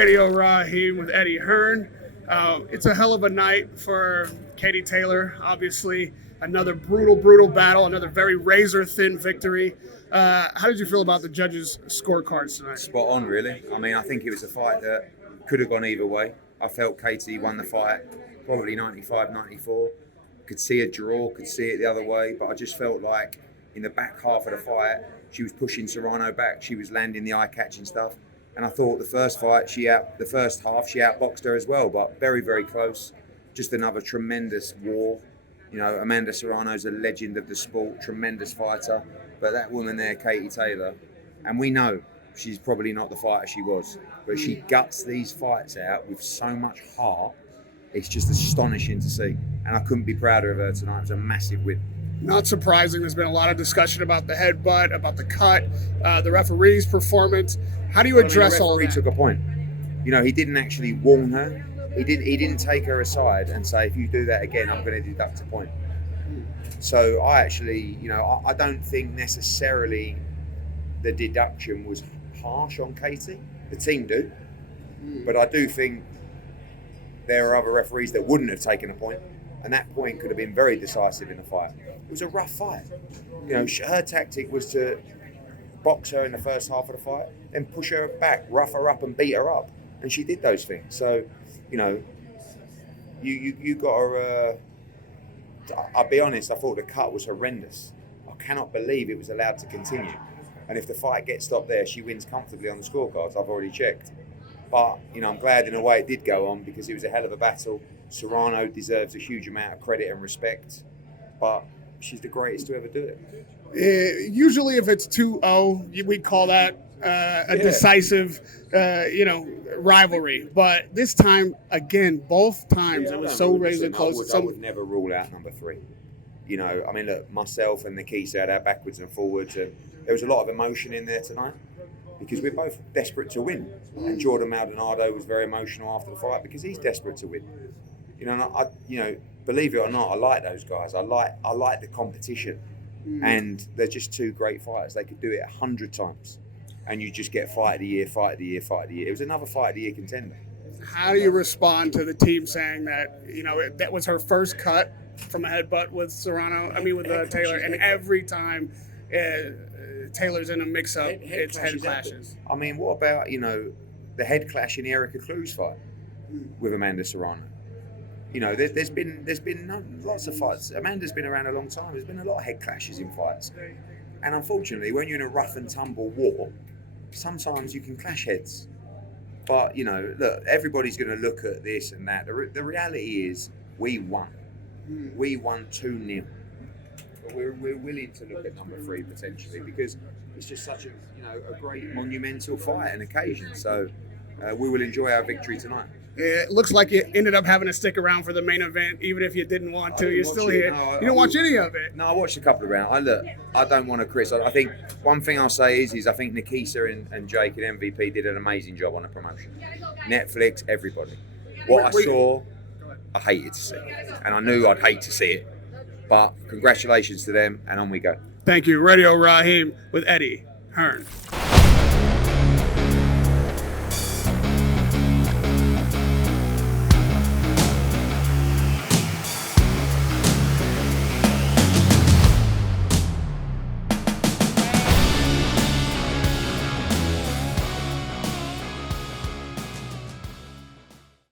Radio Rahim with Eddie Hearn. It's a hell of a night for Katie Taylor. Obviously, another brutal battle, another very razor-thin victory. How did you feel about the judges' scorecards tonight? Spot on, really. I mean, I think it was a fight that could have gone either way. I felt Katie won the fight, probably 95-94. Could see a draw, could see it the other way, but I just felt like in the back half of the fight, she was pushing Serrano back. She was landing the eye-catching stuff. And I thought the first half, she outboxed her as well, but very close. Just another tremendous war. You know, Amanda Serrano's a legend of the sport, tremendous fighter. But that woman there, Katie Taylor, and we know she's probably not the fighter she was, but she guts these fights out with so much heart. It's just astonishing to see. And I couldn't be prouder of her tonight. It was a massive win. Not surprising. There's been a lot of discussion about the headbutt, about the cut, the referee's performance. How do you address all that? The referee took a point. You know, he didn't actually warn her. He didn't take her aside and say, if you do that again, I'm going to deduct a point. So I actually, I don't think necessarily the deduction was harsh on Katie. The team do. But I do think there are other referees that wouldn't have taken a point. And that point could have been very decisive in the fight. It was a rough fight. You know, her tactic was to box her in the first half of the fight, then push her back, rough her up and beat her up. And she did those things. So, you got her... I'll be honest, I thought the cut was horrendous. I cannot believe it was allowed to continue. And if the fight gets stopped there, she wins comfortably on the scorecards. I've already checked. But, I'm glad in a way it did go on because it was a hell of a battle. Serrano deserves a huge amount of credit and respect. But she's the greatest to ever do it. Usually if it's 2-0, we call that a decisive, rivalry. But this time, again, both times, it was so razor close. I would never rule out number 3. Look, myself and Nikisa had our backwards and forwards. And there was a lot of emotion in there tonight because we're both desperate to win. And Jordan Maldonado was very emotional after the fight because he's desperate to win. Believe it or not, I like those guys. I like the competition. And they're just two great fighters. They could do it 100 times. And you just get fight of the year. It was another fight of the year contender. How do you respond to the team saying that, that was her first cut from a headbutt with Taylor, and every time Taylor's in a mix-up, it's head clashes? I mean, what about, the head clash in the Erica Cruz fight with Amanda Serrano? There's been lots of fights. Amanda's been around a long time. There's been a lot of head clashes in fights. And unfortunately, when you're in a rough and tumble war, sometimes you can clash heads. But, look, everybody's going to look at this and that. The reality is we won. We won 2-0. But we're willing to look at number 3 potentially because it's just such a great monumental fight and occasion. So we will enjoy our victory tonight. It looks like you ended up having to stick around for the main event, even if you didn't want to. You're still here. You didn't watch any of it. No, I watched a couple of rounds. I don't want to criticize. I think one thing I'll say is I think Nikisa and Jake at MVP did an amazing job on the promotion. Netflix, everybody. What I saw, I hated to see. And I knew I'd hate to see it. But congratulations to them, and on we go. Thank you. Radio Rahim with Eddie Hearn.